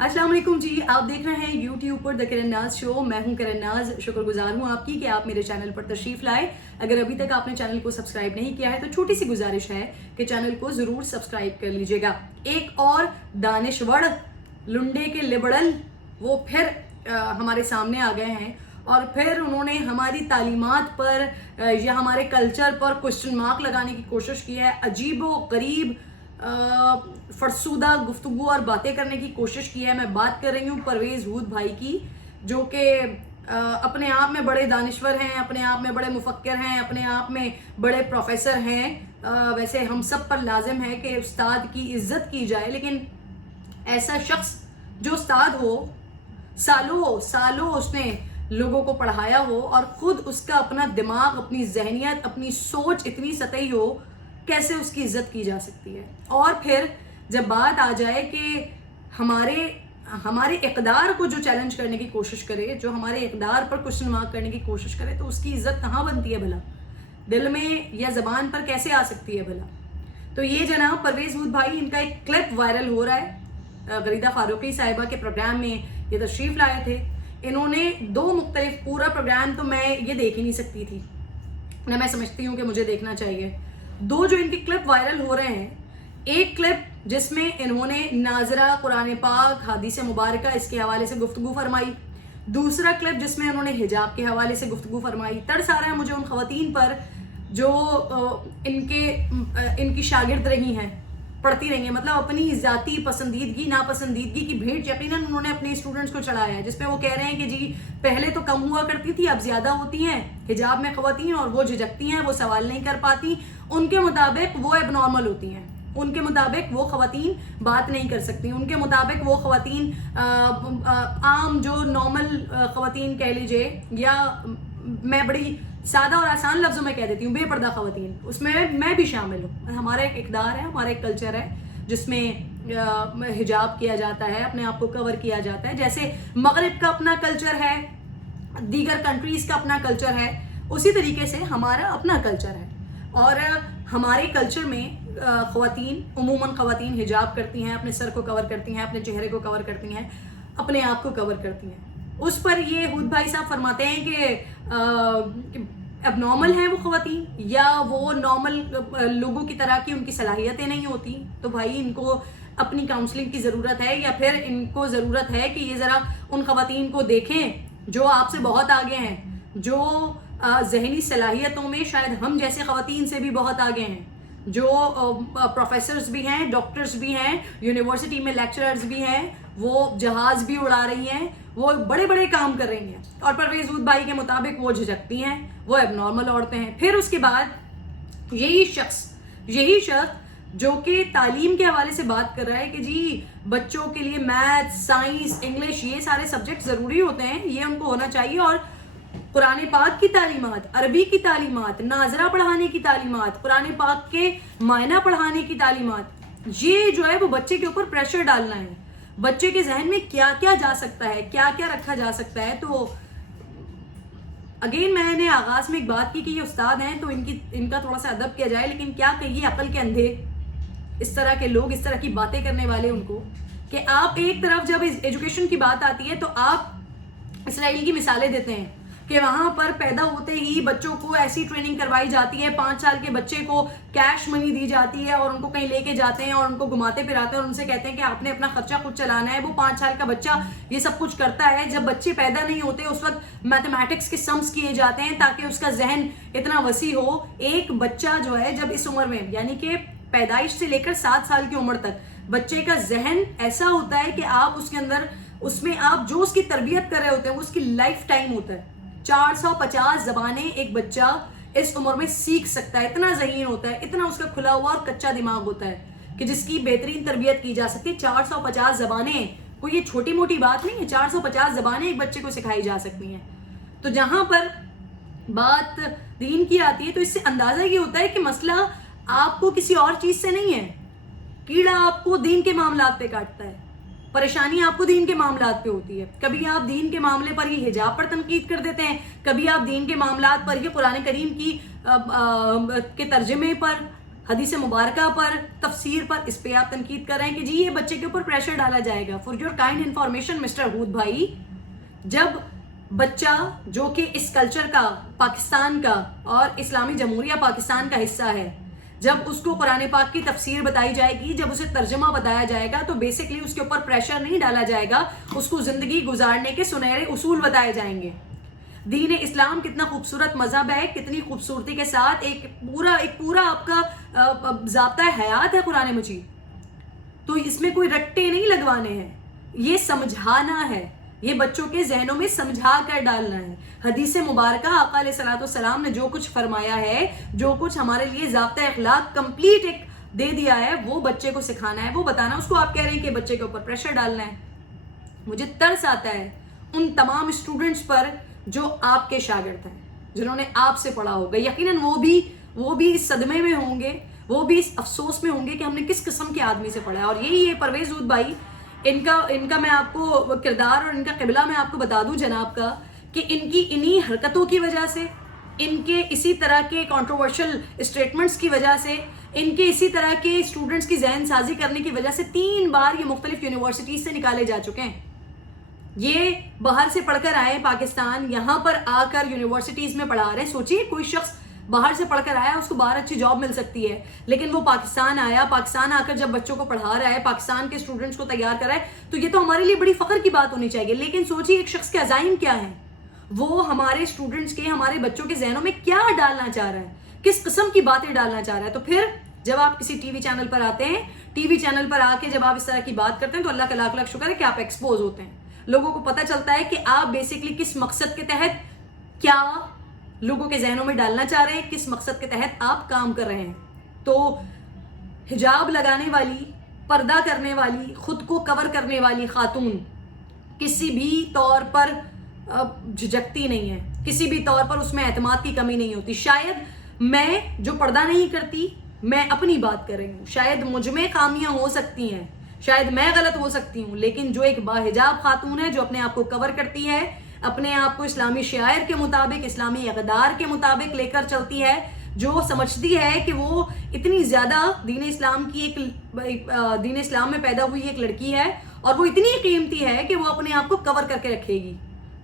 अस्सलाम वालेकुम जी, आप देख रहे हैं यूट्यूब पर द किरण नाज शो। मैं हूं किरण नाज। शुक्रगुजार हूं आपकी कि आप मेरे चैनल पर तशरीफ लाए। अगर अभी तक आपने चैनल को सब्सक्राइब नहीं किया है तो छोटी सी गुजारिश है कि चैनल को जरूर सब्सक्राइब कर लीजिएगा। एक और दानिशवर लुंडे के लिबरल वो फिर हमारे सामने आ गए हैं और फिर उन्होंने हमारी तालीमात पर या हमारे कल्चर पर क्वेश्चन मार्क लगाने की कोशिश की है। अजीबो गरीब फरसूदा गुफ्तगू और बातें करने की कोशिश की है। मैं बात कर रही हूँ परवेज़ हूद भाई की, जो कि अपने आप में बड़े दानिश्वर हैं, अपने आप में बड़े मुफक्किर हैं, अपने आप में बड़े प्रोफेसर हैं। वैसे हम सब पर लाजिम है कि उस्ताद की इज्जत की जाए, लेकिन ऐसा शख्स जो उस्ताद हो, सालों सालों उसने लोगों को पढ़ाया हो और ख़ुद उसका अपना दिमाग, अपनी जहनियत, अपनी सोच इतनी सतही हो, कैसे उसकी इज्जत की जा सकती है। और फिर जब बात आ जाए कि हमारे इक़दार को जो चैलेंज करने की कोशिश करे, जो हमारे इक़दार पर क्वेश्चन मार्क करने की कोशिश करे, तो उसकी इज्जत कहाँ बनती है भला? दिल में या ज़बान पर कैसे आ सकती है भला? तो ये जनाब परवेज़ हूद भाई, इनका एक क्लिप वायरल हो रहा है। गरीदा फारूकी साहिबा के प्रोग्राम में ये तशरीफ़ लाए थे। इन्होंने दो मुख्तलिफ, पूरा प्रोग्राम तो मैं ये देख ही नहीं सकती थी ना, मैं समझती हूँ कि मुझे देखना चाहिए। दो जो इनके क्लिप वायरल हो रहे हैं, एक क्लिप जिसमें इन्होंने नाजरा, कुरान पाक, हदीस मुबारका इसके हवाले से गुफ्तगू फरमाई। दूसरा क्लिप जिसमें उन्होंने हिजाब के हवाले से गुफ्तगू फरमाई। तरस आ रहा है मुझे उन ख़वातीन पर जो इनकी शागिर्द रही हैं, पढ़ती रही हैं, मतलब अपनी ज़ाती पसंदीदगी नापसंदीदगी की भेंट यकीनन उन्होंने अपने स्टूडेंट्स को चढ़ाया है, जिसमें वो कह रहे हैं कि जी पहले तो कम हुआ करती थी, अब ज़्यादा होती हैं हिजाब में ख़वातीन, और वो झिझकती हैं, वो सवाल नहीं कर पाती। उनके मुताबिक वो एबनॉर्मल होती हैं, उनके मुताबिक वो ख़वातीन बात नहीं कर सकती, उनके मुताबिक वो ख़वातीन आम जो नॉर्मल ख़वातीन कह लीजिए, या मैं बड़ी सादा और आसान लफ्ज़ों में कह देती हूँ बेपर्दा ख़वातीन, उसमें मैं भी शामिल हूँ। हमारा एक इक़दार है, हमारा एक कल्चर है जिसमें हिजाब किया जाता है, अपने आप को कवर किया जाता है। जैसे मगरिब का अपना कल्चर है, दीगर कंट्रीज़ का अपना कल्चर है, उसी तरीके से हमारा अपना कल्चर है। और हमारे कल्चर में ख़वातीन, उमूमन ख़वातीन हिजाब करती हैं, अपने सर को कवर करती हैं, अपने चेहरे को कवर करती हैं, अपने आप को कवर करती हैं। उस पर ये हूद भाई साहब फरमाते हैं कि एबनॉर्मल हैं वो ख़वातीन, या वो नॉर्मल लोगों की तरह की उनकी सलाहियतें नहीं होती। तो भाई इनको अपनी काउंसलिंग की ज़रूरत है, या फिर इनको ज़रूरत है कि ये ज़रा उन ख़वातीन को देखें जो आपसे बहुत आगे हैं, जो ज़हनी सलाहियतों में शायद हम जैसे ख़वातीन से भी बहुत आगे हैं, जो प्रोफेसर्स भी हैं, डॉक्टर्स भी हैं, यूनिवर्सिटी में लेक्चरर्स भी हैं, वो जहाज़ भी उड़ा रही हैं, वो बड़े बड़े काम कर रही हैं, और परवेज़ हूद भाई के मुताबिक वो झिझकती हैं, वो एबनॉर्मल औरतें हैं। फिर उसके बाद यही शख्स जो कि तालीम के हवाले से बात कर रहा है कि जी बच्चों के लिए मैथ, साइंस, इंग्लिश, ये सारे सब्जेक्ट ज़रूरी होते हैं, ये उनको होना चाहिए, और कुरान पाक की तालीमात, अरबी की तालीमात, नाजरा पढ़ाने की तालीमात, कुरान पाक के मायना पढ़ाने की तालीमात, ये जो है वो बच्चे के ऊपर प्रेशर डालना है। बच्चे के जहन में क्या क्या जा सकता है, क्या क्या रखा जा सकता है। तो अगेन मैंने आगाज़ में एक बात की कि ये उस्ताद हैं तो इनका थोड़ा सा अदब किया जाए, लेकिन क्या कहिए अकल के अंधे इस तरह के लोग, इस तरह की बातें करने वाले उनको, कि आप एक तरफ जब एजुकेशन की बात आती है तो आप इसराइल की मिसालें देते हैं कि वहाँ पर पैदा होते ही बच्चों को ऐसी ट्रेनिंग करवाई जाती है, 5 साल के बच्चे को कैश मनी दी जाती है और उनको कहीं लेके जाते हैं और उनको घुमाते फिराते हैं और उनसे कहते हैं कि आपने अपना खर्चा खुद चलाना है। वो 5 साल का बच्चा ये सब कुछ करता है। जब बच्चे पैदा नहीं होते उस वक्त मैथमेटिक्स के सम्स किए जाते हैं ताकि उसका जहन इतना वसी हो। एक बच्चा जो है जब इस उम्र में, यानी कि पैदाइश से लेकर 7 साल की उम्र तक, बच्चे का जहन ऐसा होता है कि आप उसके अंदर, उसमें आप जो उसकी तरबियत कर रहे होते हैं वो उसकी लाइफ टाइम होता है। 450 ज़बानें एक बच्चा इस उम्र में सीख सकता है, इतना ज़हीन होता है, इतना उसका खुला हुआ और कच्चा दिमाग होता है कि जिसकी बेहतरीन तरबियत की जा सकती है। 450 ज़बानें कोई ये छोटी मोटी बात नहीं है, 450 ज़बानें एक बच्चे को सिखाई जा सकती हैं। तो जहाँ पर बात दीन की आती है तो इससे अंदाज़ा ये होता है कि मसला आपको किसी और चीज़ से नहीं है, कीड़ा आपको दीन के मामलात पे काटता है, परेशानी आपको दीन के मामलात पे होती है। कभी आप दीन के मामले पर ये हिजाब पर तनकीद कर देते हैं, कभी आप दीन के मामलात पर ये कुरान करीम की के तर्जमे पर, حدیث مبارکہ پر، تفسیر پر، اس پہ آپ تنقید کر رہے ہیں کہ جی یہ بچے کے اوپر پریشر ڈالا جائے گا. For your kind information mister ہود بھائی، جب بچہ جو کہ اس کلچر کا، پاکستان کا اور اسلامی جمہوریہ پاکستان کا حصہ ہے، جب اس کو قرآن پاک کی تفسیر بتائی جائے گی، جب اسے ترجمہ بتایا جائے گا، تو بیسکلی اس کے اوپر پریشر نہیں ڈالا جائے گا، اس کو زندگی گزارنے کے سنہرے اصول بتائے جائیں گے. دین اسلام کتنا خوبصورت مذہب ہے، کتنی خوبصورتی کے ساتھ ایک پورا آپ کا ضابطۂ حیات ہے قرآن مجید. تو اس میں کوئی رٹے نہیں لگوانے ہیں، یہ سمجھانا ہے، یہ بچوں کے ذہنوں میں سمجھا کر ڈالنا ہے. حدیث مبارکہ آقا علیہ الصلوۃ والسلام نے جو کچھ فرمایا ہے، جو کچھ ہمارے لیے ضابطۂ اخلاق کمپلیٹ ایک دے دیا ہے، وہ بچے کو سکھانا ہے، وہ بتانا. اس کو آپ کہہ رہے ہیں کہ بچے کے اوپر پریشر ڈالنا ہے. مجھے ترس آتا ہے ان تمام اسٹوڈنٹس پر جو آپ کے شاگرد ہیں، جنہوں نے آپ سے پڑھا ہوگا. یقیناً وہ بھی اس صدمے میں ہوں گے، وہ بھی اس افسوس میں ہوں گے کہ ہم نے کس قسم کے آدمی سے پڑھا ہے. اور یہی ہے پرویز ہود بھائی، ان کا میں آپ کو کردار اور ان کا قبلہ میں آپ کو بتا دوں جناب کا، کہ ان کی انہی حرکتوں کی وجہ سے، ان کے اسی طرح کے کنٹروورشل اسٹیٹمنٹس کی وجہ سے، ان کے اسی طرح کے اسٹوڈنٹس کی ذہن سازی کرنے کی وجہ سے 3 بار یہ مختلف یونیورسٹیز سے نکالے جا چکے ہیں. یہ باہر سے پڑھ کر آئے پاکستان، یہاں پر آ کر یونیورسٹیز میں پڑھا رہے ہیں. سوچیے کوئی شخص باہر سے پڑھ کر آیا، اس کو باہر اچھی جاب مل سکتی ہے، لیکن وہ پاکستان آیا، پاکستان آ کر جب بچوں کو پڑھا رہا ہے، پاکستان کے اسٹوڈنٹس کو تیار کر رہا ہے، تو یہ تو ہمارے لیے بڑی فخر کی بات ہونی چاہیے. لیکن سوچیے ایک شخص کے عزائم کیا ہیں، وہ ہمارے اسٹوڈنٹس کے، ہمارے بچوں کے ذہنوں میں کیا ڈالنا چاہ رہا ہے، کس قسم کی باتیں ڈالنا چاہ رہا ہے. تو پھر جب آپ کسی ٹی وی چینل پر آتے ہیں، ٹی وی چینل پر آ کے جب آپ اس طرح کی بات کرتے ہیں، تو اللہ کا لاکھ لاکھ شکر ہے کہ آپ ایکسپوز ہوتے ہیں. لوگوں کو پتہ چلتا ہے کہ آپ بیسکلی کس مقصد کے تحت کیا لوگوں کے ذہنوں میں ڈالنا چاہ رہے ہیں، کس مقصد کے تحت آپ کام کر رہے ہیں. تو حجاب لگانے والی، پردہ کرنے والی، خود کو کور کرنے والی خاتون کسی بھی طور پر جھجکتی نہیں ہے، کسی بھی طور پر اس میں اعتماد کی کمی نہیں ہوتی. شاید میں جو پردہ نہیں کرتی، میں اپنی بات کر رہی ہوں، شاید مجھ میں خامیاں ہو سکتی ہیں، شاید میں غلط ہو سکتی ہوں، لیکن جو ایک باحجاب خاتون ہے، جو اپنے آپ کو کور کرتی ہے، اپنے آپ کو اسلامی شعائر کے مطابق، اسلامی اقدار کے مطابق لے کر چلتی ہے، جو سمجھتی ہے کہ وہ اتنی زیادہ دین اسلام میں پیدا ہوئی ایک لڑکی ہے، اور وہ اتنی قیمتی ہے کہ وہ اپنے آپ کو کور کر کے رکھے گی،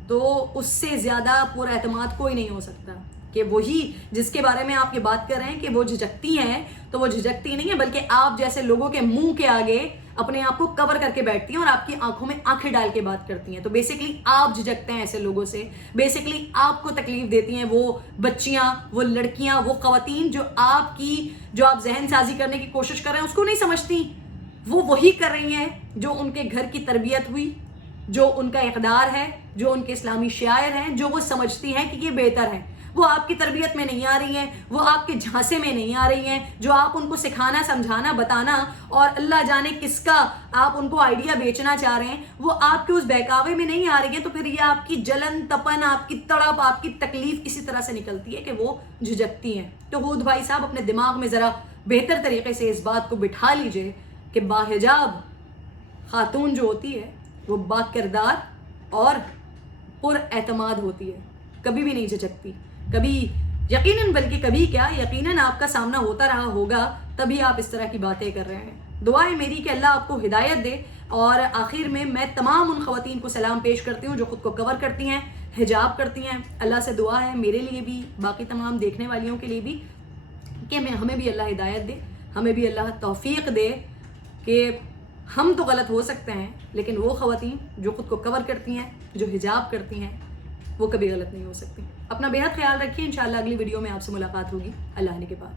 تو اس سے زیادہ پر اعتماد کوئی نہیں ہو سکتا. کہ وہی جس کے بارے میں آپ یہ بات کر رہے ہیں کہ وہ جھجکتی ہیں، تو وہ جھجکتی نہیں ہیں، بلکہ آپ جیسے لوگوں کے منہ کے آگے اپنے آپ کو کور کر کے بیٹھتی ہیں اور آپ کی آنکھوں میں آنکھیں ڈال کے بات کرتی ہیں. تو بیسکلی آپ جھجکتے ہیں ایسے لوگوں سے، بیسکلی آپ کو تکلیف دیتی ہیں وہ بچیاں، وہ لڑکیاں، وہ خواتین جو آپ ذہن سازی کرنے کی کوشش کر رہے ہیں اس کو نہیں سمجھتی. وہ وہی کر رہی ہیں جو ان کے گھر کی تربیت ہوئی، جو ان کا اقدار ہے، جو ان کے اسلامی شاعر ہیں، جو وہ سمجھتی ہیں کہ یہ بہتر ہے. وہ آپ کی تربیت میں نہیں آ رہی ہیں، وہ آپ کے جھانسے میں نہیں آ رہی ہیں، جو آپ ان کو سکھانا، سمجھانا، بتانا اور اللہ جانے کس کا آپ ان کو آئیڈیا بیچنا چاہ رہے ہیں، وہ آپ کے اس بہکاوے میں نہیں آ رہی ہیں. تو پھر یہ آپ کی جلن، تپن، آپ کی تڑپ، آپ کی تکلیف اسی طرح سے نکلتی ہے کہ وہ جھجکتی ہیں. تو ہود بھائی صاحب اپنے دماغ میں ذرا بہتر طریقے سے اس بات کو بٹھا لیجئے کہ باحجاب خاتون جو ہوتی ہے وہ با کردار اور پر اعتماد ہوتی ہے، کبھی بھی نہیں جھجکتی. کبھی یقیناً، بلکہ کبھی کیا یقیناً آپ کا سامنا ہوتا رہا ہوگا، تبھی آپ اس طرح کی باتیں کر رہے ہیں. دعا ہے میری کہ اللہ آپ کو ہدایت دے. اور آخر میں تمام ان خواتین کو سلام پیش کرتی ہوں جو خود کو کور کرتی ہیں، حجاب کرتی ہیں. اللہ سے دعا ہے میرے لیے بھی، باقی تمام دیکھنے والیوں کے لیے بھی، کہ ہمیں بھی اللہ ہدایت دے، ہمیں بھی اللہ توفیق دے کہ ہم تو غلط ہو سکتے ہیں، لیکن وہ خواتین جو خود کو کور کرتی ہیں، جو حجاب کرتی ہیں، وہ کبھی غلط نہیں ہو سکتی. اپنا بے حد خیال رکھیے. انشاءاللہ اگلی ویڈیو میں آپ سے ملاقات ہوگی. اللہ نے کے بعد.